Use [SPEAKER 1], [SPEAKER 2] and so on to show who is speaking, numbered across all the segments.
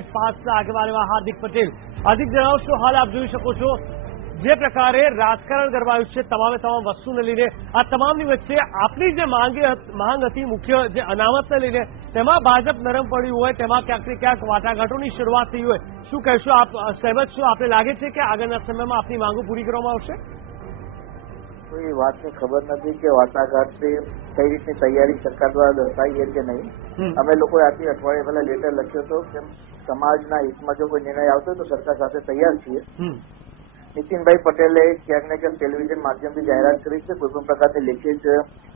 [SPEAKER 1] પાંચના આગેવાનમાં હાર્દિક પટેલ. હાર્દિક જણાવશો હાલ આપ જોઈ શકો છો? જે પ્રકારે રાજકારણ કરવાયું છે, તમામે તમામ વસ્તુને લઈને, આ તમામની વચ્ચે આપની જે માંગે માંગ હતી, મુખ્ય જે અનામતને લઈને, તેમાં ભાજપ નરમ પડ્યું હોય, તેમાં ક્યાંક ને ક્યાંક વાટાઘાટોની શરૂઆત થઈ હોય. શું કહેશો આપ સહેમત છો? આપને લાગે છે કે આગળના સમયમાં આપની માંગો પૂરી કરવામાં આવશે?
[SPEAKER 2] એ વાતની ખબર નથી કે વાટાઘાટ છે કઈ રીતની તૈયારી સરકાર દ્વારા દર્શાવી છે કે નહીં. અમે લોકોએ આથી અઠવાડિયા પહેલા લેટર લખ્યો હતો કે સમાજના હિતમાં જો કોઈ નિર્ણય આવતો હોય તો સરકાર સાથે તૈયાર છીએ. નીતિનભાઈ પટેલે ક્યાંક ને ક્યાંક ટેલિવિઝન માધ્યમથી જાહેરાત કરી છે. કોઈ પણ પ્રકારની લેખિત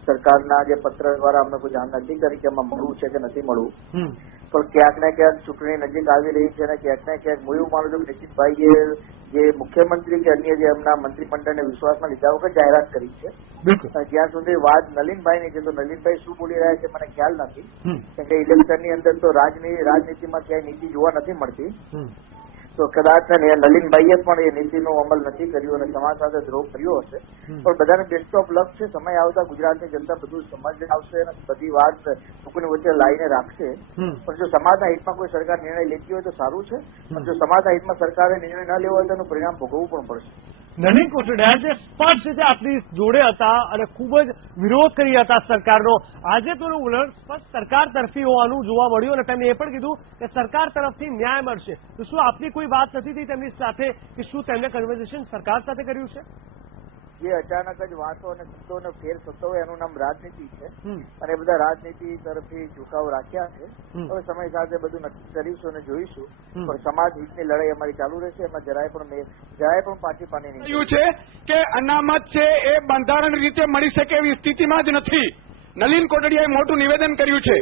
[SPEAKER 2] સરકારના જે પત્ર દ્વારા અમને કોઈ જાણ નથી કરી કે આમાં મળવું છે કે નથી મળવું. પણ ક્યાંક ને ક્યાંક ચૂંટણી નજીક આવી રહી છે અને ક્યાંક ને ક્યાંક હું એવું માનું છું કે નીતિનભાઈએ જે મુખ્યમંત્રી કે અન્ય જે એમના મંત્રીમંડળને વિશ્વાસમાં લીધા વગર જાહેરાત કરી છે. જ્યાં સુધી વાત નલિનભાઈની છે તો નલિનભાઈ શું બોલી રહ્યા છે મને ખ્યાલ નથી. કેમ કે ઇલેક્શનની અંદર તો રાજની રાજનીતિમાં ક્યાંય નીતિ જોવા નથી મળતી. તો કદાચ ને નલિનભાઈએ પણ એ નીતિનો અમલ નથી કર્યો અને સમાજ સાથે દ્રોહ કર્યો હશે. પણ બધાને બેસ્ટ ઓફ લક છે સમય આવતા ગુજરાતની જનતા બધું સમજ આવશે અને બધી વાત લોકોની વચ્ચે લાવીને રાખશે. પણ જો સમાજના હિતમાં કોઈ સરકાર નિર્ણય લેતી હોય તો સારું છે. પણ જો સમાજના હિતમાં સરકારે નિર્ણય ન લેવો હોય તો એનું પરિણામ ભોગવવું પણ પડશે.
[SPEAKER 1] નલિન કોટડિયા જે સ્પષ્ટ રીતે આપણી જોડે હતા અને ખૂબ જ વિરોધ કરી હતા સરકારનો. આજે તો એનું વલણ સ્પષ્ટ સરકાર તરફી હોવાનું જોવા મળ્યું અને તેમણે એ પણ કીધું કે સરકાર તરફથી ન્યાય મળશે. તો શું આપની કોઈ વાત નથી થઈ તેમની સાથે કે શું તેમણે કન્વર્ઝેશન સરકાર સાથે કર્યું છે?
[SPEAKER 2] જે અચાનક જ વાતો અને શબ્દોને ફેર થતો હોય એનું નામ રાજનીતિ છે. અને બધા રાજનીતિ તરફથી ઝુકાવ રાખ્યા છે. હવે સમય સાથે બધું નક્કી કરીશું અને જોઈશું. પણ સમાજ હિતની લડાઈ અમારી ચાલુ રહેશે. એમાં જરાય પણ જરાય પણ પાછી પાની નહીં.
[SPEAKER 3] છે કે અનામત છે એ બંધારણ રીતે મળી શકે એવી સ્થિતિમાં જ નથી. નલિન કોટડિયાએ મોટું નિવેદન કર્યું છે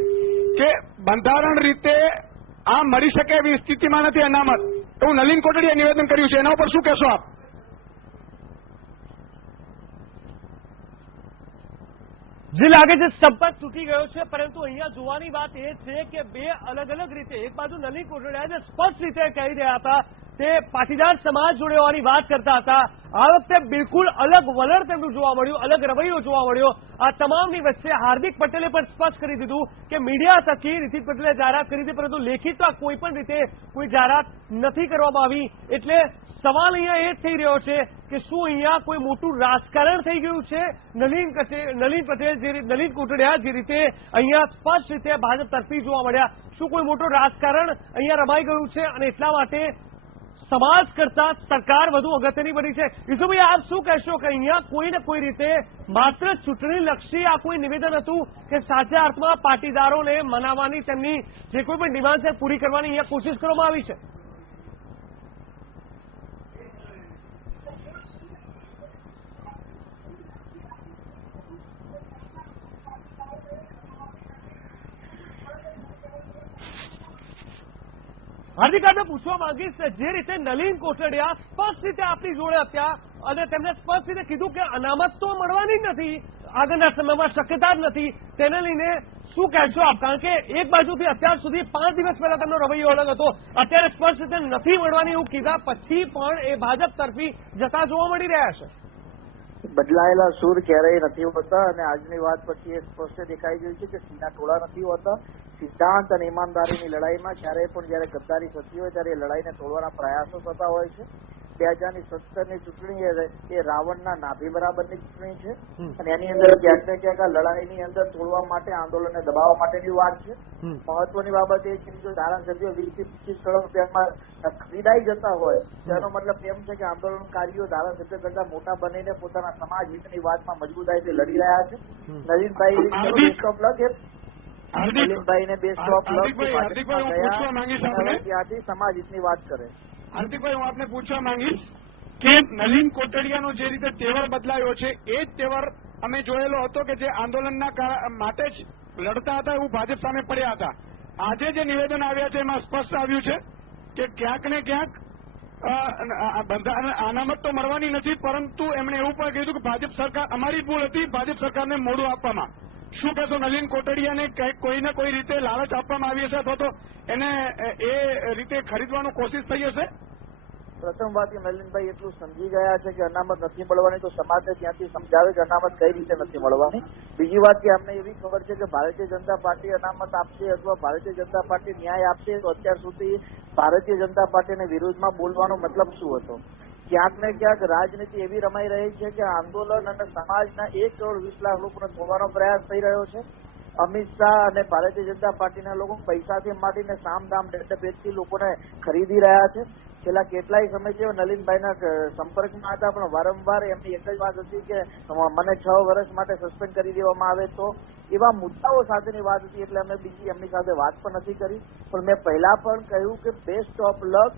[SPEAKER 3] કે બંધારણ રીતે આ મળી શકે એવી સ્થિતિમાં નથી અનામત. એવું નલિન કોટડીયાએ નિવેદન કર્યું છે. એના ઉપર શું કહેશો આપ?
[SPEAKER 1] જે લાગે છે સંપર્ક તૂટી ગયો છે, પરંતુ અહીંયા જોવાની વાત એ છે કે બે અલગ અલગ રીતે, એક બાજુ નલિન કોટડિયા સ્પષ્ટ રીતે કહી રહ્યા હતા તે પાટીદાર સમાજ જોડે હોવાની વાત કરતા હતા. આ વખતે બિલકુલ અલગ વલણ તેમનું જોવા મળ્યું, અલગ રવૈયો જોવા મળ્યો. આ તમામની વચ્ચે હાર્દિક પટેલે પણ સ્પષ્ટ કરી દીધું કે મીડિયા થકી નીતિન પટેલે જાહેરાત કરી હતી, પરંતુ લેખિતમાં કોઈ પણ રીતે કોઈ જાહેરાત નથી કરવામાં આવી. એટલે સવાલ અહીંયા એ જ થઈ રહ્યો છે કે શું અહીંયા કોઈ મોટું રાજકારણ થઈ ગયું છે? નલિન નલિન પટેલ જે નલિન કોટડિયા જે રીતે અહીંયા સ્પષ્ટ રીતે ભાજપ તરફી જોવા મળ્યા. શું કોઈ મોટું રાજકારણ અહીંયા રમાઈ ગયું છે? અને એટલા માટે સમાજ કરતા સરકાર વધુ અગત્યની બની છે. ઈસુભાઈ આપ શું કહેશો કે અહીંયા કોઈ ને કોઈ રીતે માત્ર ચૂંટણી લક્ષી આ કોઈ નિવેદન હતું કે સાચા અર્થમાં પાટીદારોને મનાવવાની તેમની જે કોઈ પણ ડિમાન્ડ છે પૂરી કરવાની અહીંયા કોશિશ કરવામાં આવી છે? હાર્દિક આપને પૂછવા માંગીશ જે રીતે નલિન કોટડિયા સ્પષ્ટ રીતે આપણી જોડે હતા અને તેમણે સ્પષ્ટ રીતે કીધું કે અનામત તો મળવાની જ નથી, આગળના સમયમાં શક્યતા જ નથી, તેને લઈને શું કહેશો આપ? કારણ કે એક બાજુથી અત્યાર સુધી પાંચ દિવસ પહેલા તેમનો રવૈયો અલગ હતો, અત્યારે સ્પષ્ટ રીતે નથી મળવાની એવું કીધા, પછી પણ એ ભાજપ તરફી જતા જોવા મળી રહ્યા છે.
[SPEAKER 2] બદલાયેલા સૂર ક્યારેય નથી હોતા અને આજની વાત પછી એ સ્પષ્ટ દેખાઈ ગયું છે કે સિંહના ટોળા નથી હોતા. સિદ્ધાંત અને ઈમાનદારીની લડાઈમાં ક્યારેય પણ જયારે ગદ્દારી થતી હોય ત્યારે એ લડાઈને તોડવાના પ્રયાસો થતા હોય છે. બે હજારની સત્તરની ચૂંટણી એ- એ રાવણના નાભી બરાબરની ચૂંટણી છે. અને એની અંદર ક્યાંક ને ક્યાંક આ લડાઈની અંદર તોડવા માટે આંદોલનને દબાવવા માટેની વાત છે. મહત્વની બાબત એ છે કે જો ધારાસભ્યો વીસથી પચીસ કરોડ રૂપિયામાં ખરીદાઈ જતા હોય તેનો મતલબ એમ છે કે આંદોલનકારીઓ ધારાસભ્ય કરતા મોટા બનીને પોતાના સમાજ હિતની વાતમાં મજબૂતાઈથી લડી રહ્યા છે.
[SPEAKER 1] નવીનભાઈ
[SPEAKER 2] નલિનભાઈ
[SPEAKER 3] હાર્દિક.
[SPEAKER 2] બેસ્ટ ઓફ લક
[SPEAKER 3] હાર્દિકભાઈ, હાર્દિકભાઈ.
[SPEAKER 2] ત્યાંથી સમાજ હિતની વાત કરે.
[SPEAKER 3] હાર્દિકભાઈ હું આપને પૂછવા માંગીશ કે નલિન કોટડિયાનો જે રીતે તેવર બદલાયો છે, એ જ તેવર અમે જોયેલો હતો કે જે આંદોલનના માટે જ લડતા હતા એવું ભાજપ સામે પડ્યા હતા? આજે જે નિવેદન આવ્યા છે, એમાં સ્પષ્ટ આવ્યું છે કે ક્યાંક ને ક્યાંક બંધારણ અનામત તો મળવાની નથી, પરંતુ એમણે એવું પણ કીધું કે ભાજપ સરકાર, અમારી ભૂલ હતી, ભાજપ સરકારને મોડું આપવામાં. શું કહેશો, નલિન કોટડિયાને કોઈને કોઈ રીતે લાલચ આપવામાં આવી હશે અથવા તો એને, એ રીતે ખરીદવાનો કોશિશ થઈ હશે?
[SPEAKER 2] પ્રથમ વાત કે નલિનભાઈ એટલું સમજી ગયા છે કે અનામત નથી મળવાની, તો સમાજને ત્યાંથી સમજાવે કે અનામત કઈ રીતે નથી મળવાની. બીજી વાત કે અમને એવી ખબર છે કે ભારતીય જનતા પાર્ટી અનામત આપશે અથવા ભારતીય જનતા પાર્ટી ન્યાય આપશે, તો અત્યાર સુધી ભારતીય જનતા પાર્ટીને વિરોધમાં બોલવાનો મતલબ શું હતો? ક્યાંક ને ક્યાંક રાજનીતિ એવી રમાઈ રહી છે કે આંદોલન અને સમાજના એક કરોડ વીસ લાખ લોકોને થોવાનો પ્રયાસ થઈ રહ્યો છે. અમિત શાહ અને ભારતીય જનતા પાર્ટીના લોકો પૈસાથી માંડીને સામધામ ડેટાબેઝથી લોકોને ખરીદી રહ્યા છે. છેલ્લા કેટલાય સમયથી નલિનભાઈના સંપર્કમાં હતા, પણ વારંવાર એમની એક જ વાત હતી કે, મને છ વર્ષ માટે સસ્પેન્ડ કરી દેવામાં આવે તો? એવા મુદ્દાઓ સાથેની વાત હતી, એટલે અમે બીજી એમની સાથે વાત પણ નથી કરી. પણ મેં પહેલા પણ કહ્યું કે best of luck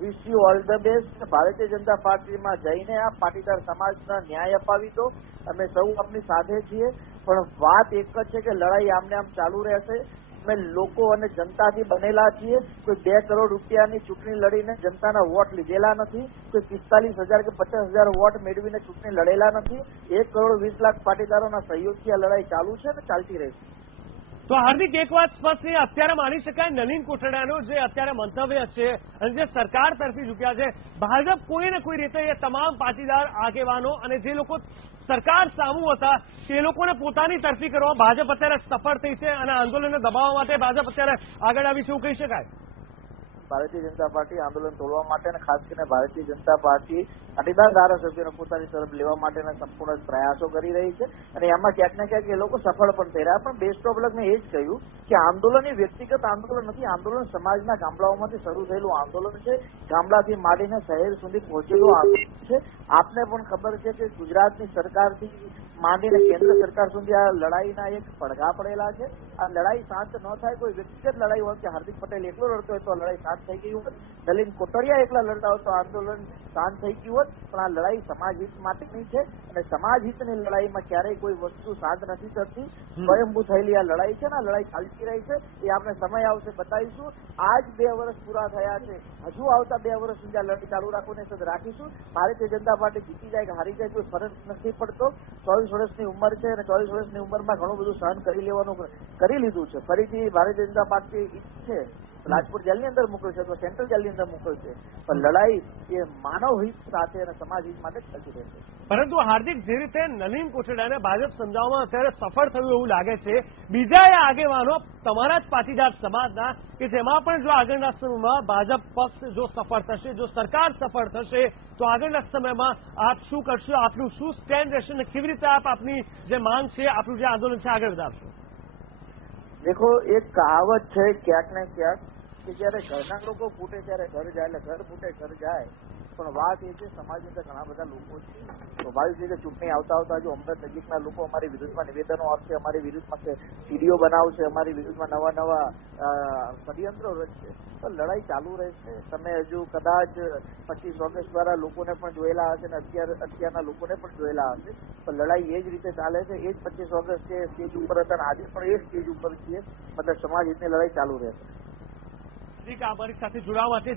[SPEAKER 2] wish you all the best Bharatiya Janata પાર્ટીમાં જઈને આ પાટીદાર સમાજના ન્યાય અપાવી દો. અમે સૌ આપની સાથે છીએ. પણ વાત એક જ છે કે લડાઈ આમને આમ ચાલુ રહેશે. અમે લોકો અને જનતાથી બનેલા છીએ. કોઈ બે કરોડ રૂપિયાની ચૂંટણી લડીને જનતાના વોટ લીધેલા નથી. કોઈ પિસ્તાલીસ હજાર કે પચાસ હજાર વોટ મેળવીને ચૂંટણી લડેલા નથી. એક કરોડ વીસ લાખ પાટીદારોના સહયોગથી આ લડાઈ ચાલુ છે અને ચાલતી રહેશે.
[SPEAKER 1] તો હાર્દિક, એક વાત સ્પષ્ટ છે, અત્યારે માની શકાય નલિન કોટડાનું જે અત્યારે મંતવ્ય છે અને જે સરકાર તરફી ઝૂક્યા છે, ભાજપ કોઈ ને કોઈ રીતે એ તમામ પાટીદાર આગેવાનો અને જે લોકો સરકાર સામુ હતા, તે લોકોને પોતાની તરફી કરવા ભાજપ અત્યારે સફળ થઈ છે અને આંદોલનને દબાવવા માટે ભાજપ અત્યારે આગળ આવી છે, એવું કહી શકાય?
[SPEAKER 2] ભારતીય જનતા પાર્ટી આંદોલન તોડવા માટે અને ખાસ કરીને ભારતીય જનતા પાર્ટી પાટીદાર ધારાસભ્યોને પોતાની તરફ લેવા માટેના સંપૂર્ણ પ્રયાસો કરી રહી છે અને એમાં ક્યાંક ને ક્યાંક એ લોકો સફળ પણ થઈ રહ્યા. પણ બેસ્ટ ઓફ લક મેં એ જ કહ્યું કે આંદોલન એ વ્યક્તિગત આંદોલન નથી, આંદોલન સમાજના ગામડાઓમાંથી શરૂ થયેલું આંદોલન છે. ગામડાથી માંડીને શહેર સુધી પહોંચેલું આંદોલન છે. આપને પણ ખબર છે કે ગુજરાતની સરકારથી માંડીને કેન્દ્ર સરકાર સુધી આ લડાઈના એક પડઘા પડેલા છે. આ લડાઈ શાંત ન થાય કોઈ વ્યક્તિગત લડાઈ હોય કે હાર્દિક પટેલ એકલો લડતો હોય તો આ લડાઈ શાંત થઈ ગઈ હોત નલિન કોટડિયા એકલા લડતા હોય તો આંદોલન શાંત થઈ ગયું હોત પણ આ લડાઈ સમાજ હિત માટેની છે અને સમાજ હિતની લડાઈમાં ક્યારેય કોઈ વસ્તુ શાંત નથી થતી. સ્વયંભૂ થયેલી આ લડાઈ છે ને આ લડાઈ ચાલતી રહી છે. એ આપણે સમય આવશે બતાવીશું. આજ બે વર્ષ પૂરા થયા છે. હજુ આવતા બે વર્ષ સુધી આ લડાઈ ચાલુ રાખવાની સદ રાખીશું. ભારતીય જનતા પાર્ટી જીતી જાય કે હારી જાય કોઈ ફરજ નથી પડતો. ચોવીસ વર્ષની ઉંમર છે અને ચોવીસ વર્ષની ઉંમરમાં ઘણું બધું સહન કરી લેવાનું કરી લીધું છે. ફરીથી ભારતીય જનતા પાર્ટી ઈચ્છે રાજકોટ જેલની અંદર મોકલશે અથવા સેન્ટ્રલ જેલની અંદર મોકલશે પણ લડાઈ એ માનવ હિત સાથે અને સમાજ હિત માટે ચાલતી રહેશે
[SPEAKER 1] પરંતુ હાર્દિક જે રીતે નલીન કોટડાને ભાજપ સમજાવવામાં અત્યારે સફળ થયું એવું લાગે છે બીજા એ આગેવાનો તમારા જ પાટીદાર સમાજના કે જેમાં પણ જો આગળના સમયમાં ભાજપ પક્ષ જો સફળ થશે, જો સરકાર સફળ થશે, તો આગળના સમયમાં આપ શું કરશો? આપનું શું સ્ટેન્ડ રહેશે અને કેવી રીતે આપ આપની જે માંગ છે આપનું જે આંદોલન છે, આગળ વધારશો?
[SPEAKER 2] દેખો, એક કહાવત છે ક્યાંક ને ક્યાંક કે જયારે ઘરના લોકો ફૂટે ત્યારે ઘર જાય એટલે ઘર ફૂટે, ઘર જાય. પણ વાત એ છે, સમાજની અંદર ઘણા બધા લોકો છે. સ્વાભાવિક રીતે ચૂંટણી આવતા આવતા જો અમદાવાદ નજીકના લોકો અમારી વિરુદ્ધમાં નિવેદનો આપશે, અમારી વિરુદ્ધમાં સીડીઓ બનાવશે, અમારી વિરુદ્ધમાં નવા નવા ષડયંત્રો રચશે, તો લડાઈ ચાલુ રહેશે. તમે હજુ કદાચ પચીસ ઓગસ્ટ દ્વારા લોકોને પણ જોયેલા હશે અને અત્યાર, અત્યારના લોકોને પણ જોયેલા હશે પણ લડાઈ એ જ રીતે ચાલે છે. એ જ પચીસ ઓગસ્ટ છે સ્ટેજ ઉપર હતા અને આજે પણ એ સ્ટેજ ઉપર છીએ. મતલબ સમાજ હિતની લડાઈ ચાલુ રહેશે.
[SPEAKER 1] અમારી સાથે જોડાવા